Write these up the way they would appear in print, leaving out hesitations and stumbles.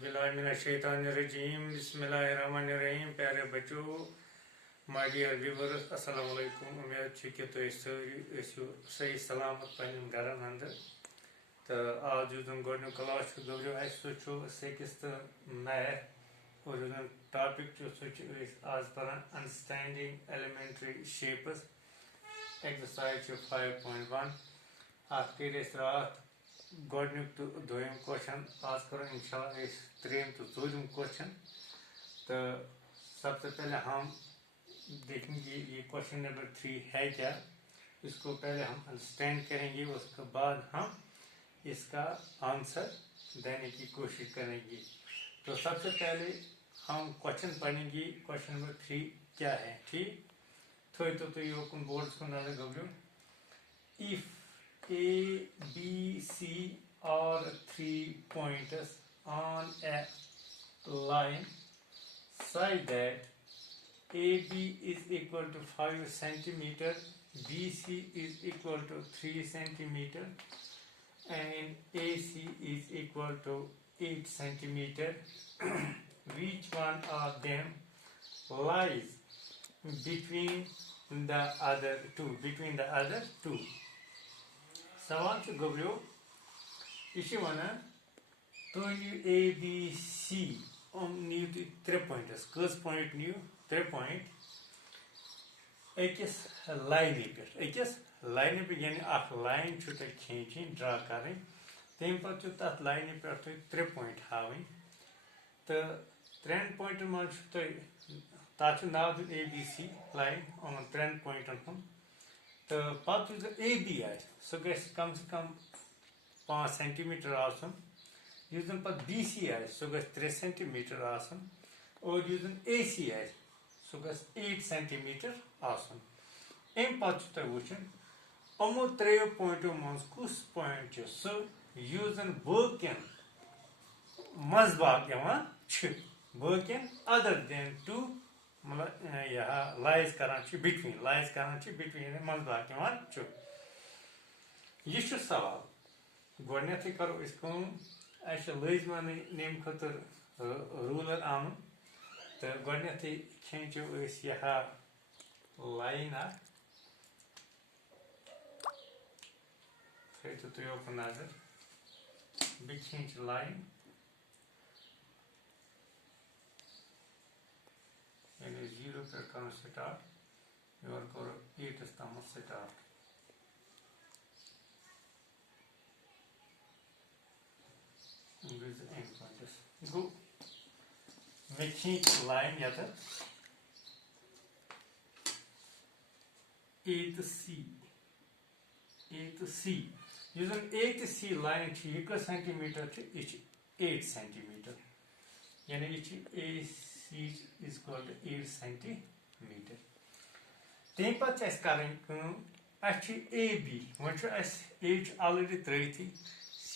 औज़ुबिल्लाहिमिनश्शैतानिर्रजीम बिस्मिल्लाहिर्रहमानिर्रहीम। प्यारे बच्चों, माय डियर व्यूअर्स, अस्सलाम वालेकुम। उम्मीद है कि तुम सही सलामत पन्नन घरन अंदर। तो आज जो गोडनु क्लास गो सो सिक्स्थ मैथ और टॉपिक आज पान अंडरस्टैंडिंग एलिमेंट्री शेप्स एक्सरसाइज 5.1 अत कर रात गोडनुक तो दोम क्वेश्चन। आज करो इंशाल्लाह त्रेम तो चौदम क्वेश्चन। तो सबसे पहले हम देखेंगे ये क्वेश्चन नंबर 3 है क्या। इसको पहले हम अंडरस्टैंड करेंगे, उसके बाद हम इसका आंसर देने की कोशिश करेंगे। तो सबसे पहले हम क्वेश्चन पढ़ेंगे। क्वेश्चन नंबर 3 क्या है, ठीक। तो योकुन बोर्ड को नजर गयो। If A, B, C are 3 points on a line such that AB is equal to 5 centimeter, BC is equal to 3 centimeter, and AC is equal to 8 centimeter, which one of them lies between the other two? सवाल गयो यह one तुम A B C नीव तुम 3 points. कस point नीव 3 point अकिस line पे यानी अख लाइन खींची ड्रा कर तम पे तथ लाइन पे 3 पॉइंट हावन। तो 3 पॉइंटन मज तथ नाव दिन ABC लाइन 3 पॉइंटन हम। तो पत AB आ सह कम से कम 5 सेंटीमीटर आसन। पे BC आ सह 3 सेंटीमीटर आसन। और AC आ सह 8 सेंटीमीटर आसन। अम पे वुचन यमो 3 पॉइंटों मज कुस पॉइंट सह बकन मजबाग बकन अदर देन टू मतलब लाइज कर बिटवीन मजबाग यह सवाल। गोडनेथ करो लाजमा नम खतर रूलर आन। तो गोडनेथ खींचो यह लाइन थो तुम ओपन नजर बे खींच लाइन यानी 0 पे कर स्टार्ट योर करो 8 तम स्टार्ट। गो मे खींच लाइन यत 8th C 8th C line यह कस सेंटीमीटर 8 सेंटीमीटर यानी यह AC is equal to 8 centimeter. तम पे AB वो A ऑलरेडी त्री C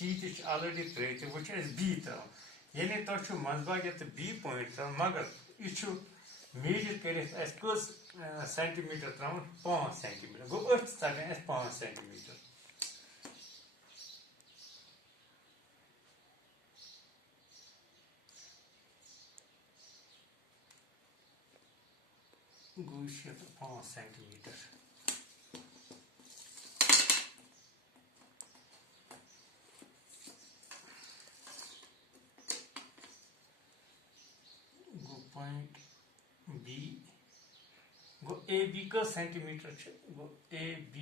ऑलरेडी त्री वो B त्रा यानी तुम मजबाग B पॉइंट त्रा मगर यह मेजर कर कस सेंटीमीटर त्रा 5 सेंटीमीटर गो 5 सेंटीमीटर। गो 5 सेंटीमीटर। गो पॉइंट B गो AB का सेंटीमीटर गो AB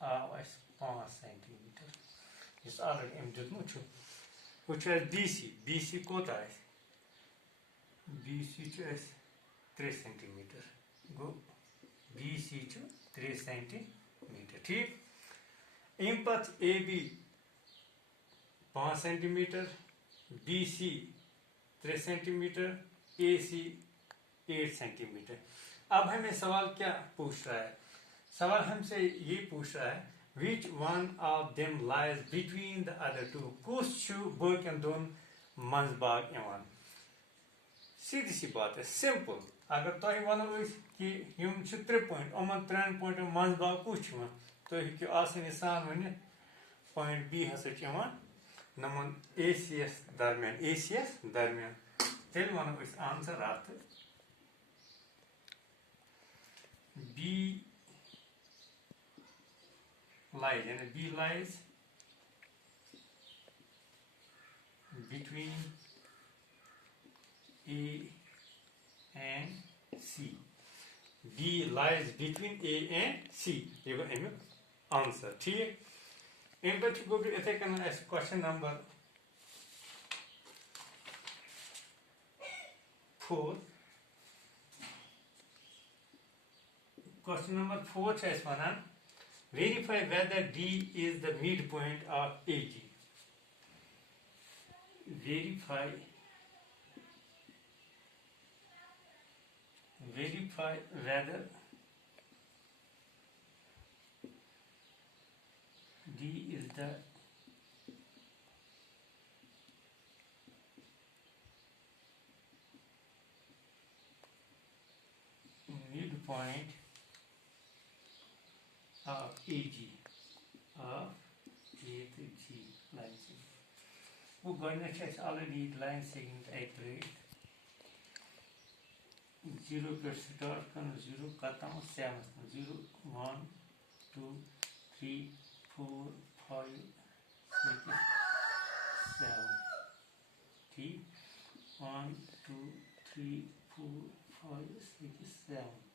आव 5 सेंटीमीटर इस ऑलरेडी एम दितमुत वो BC कोत BC 3 सेंटीमीटर गो BC 3 सेंटीमीटर, ठीक। अम पे AB 5 centimetre, BC 3 centimetre, AC 8 centimetre. अब हमें सवाल क्या पूछ रहा है? सवाल हमसे ये पूछ रहा है which one of them lies between the other two. कुस बकन दोन मजबाग इवान। सीधी सी बात है, सिंपल। अगर तुम वनो कि 3 पॉइंट 3 पॉइंट मजबाग कुछ तुम हेको आसानी सान वन पॉइंट B हसा नमन ACS दरमियान तेल वनो इस आंसर आत B lies यानी B lies between A and C. B lies between A and C. ये वो एम आंसर ठीक इन पे गो इथे कन S question number 4 question number 4 है इस वनान verify whether D is the midpoint of AG. Verify whether D is the midpoint of AG of A to G line segment. वो गणना है already line segment I create 0 पे start करना 0 खत्म 7 0 1 2 3 4 5 6 7 ठीक 1 2 3 4 5 6 7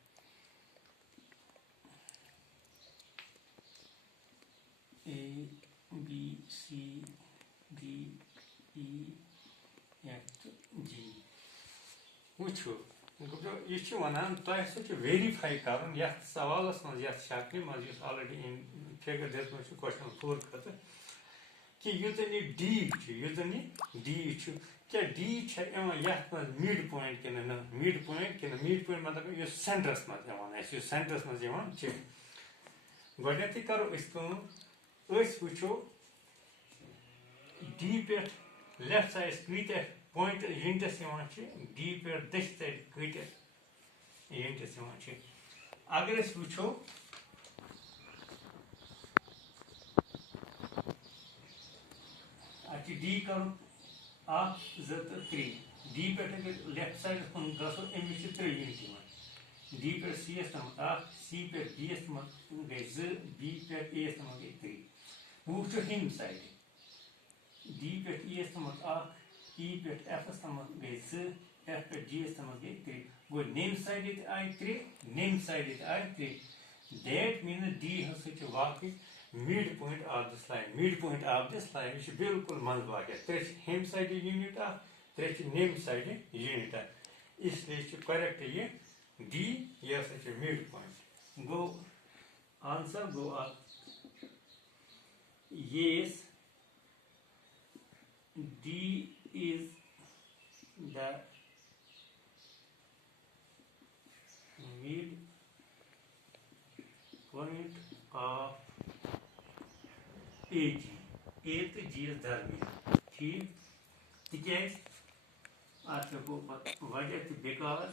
A B C D E F G वुचो ये वनान तुम verify कर सवाल मज शक्ल मज ऑलरेडी इन फिगर दित क्वेश्चन 4 खत कि युतन यह डी क्या डी मिड पॉइंट कि मिड पॉइंट मतलब यह सेंटरस मज सेंटरस मज गो करो वो डी पे लेफ्ट साइड कत पॉइंट यूनिटस डी पे दश साइड कत यूनिटस अगर वो डी करो 1 2 3 डी पे लेफ्ट साइड कुन गो अमिस 3 यूनिट डी पे सी एस तम 1 सी पे बी एस तम गई 2 बी पे ए एस तम गई 3 वो हिम साइड डी पे ई एस तम 1 ई पे एफ एस तम गई 2 एफ पे जी एस तम गई 3 वो नेम साइड आई 3 दैट मीन्स डी हस वाकई midpoint of this line is बिल्कुल मंद वाक़ हेम साइड यूनिट त्रे नेम साइड यूनिट इसलिए करेक्ट ये डी यह मिड पॉइंट गो आंसर गो yes D is the mid point of A to G दरमियान ठीक तिकाज अत गो वजह because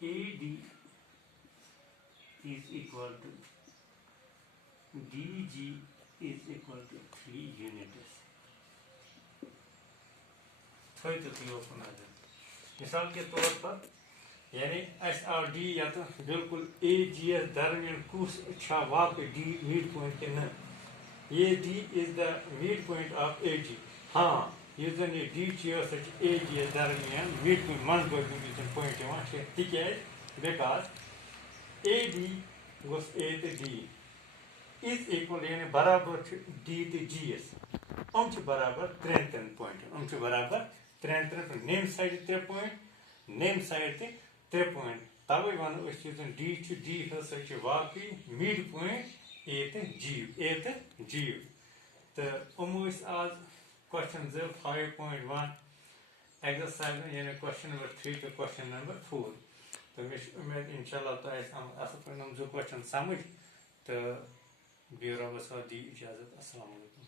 AD is equal to DG is equal to 3 units. मिसाल के तौर पर यानी एस आर डी या तो बिल्कुल ए जी एस दरमियान कुछ वाक़ डी मिड पॉइंट के न ये D is the midpoint of A G हाँ ये जन ये डी ए जी एस दरमियान मिड पॉइंट मंद पॉइंट तिकाज because A D goes A to D is equal यानी बराबर डी तो जी एस बराबर 3 पॉइंट बराबर 3 name side 3 point name side 3 point तवे वनो डी हसा वाकई मिड पॉइंट ए तो जी तो आज क्वेश्चन 5.1 एक्सरसाइज यानी क्वेश्चन नंबर 3 तो क्वेश्चन नंबर 4 तो मे उम्मीद इंशाल्लाह तो असल पे जो क्वेश्चन समझ तो बियो रब्बस दी इजाजत अस्सलाम वालेकुम।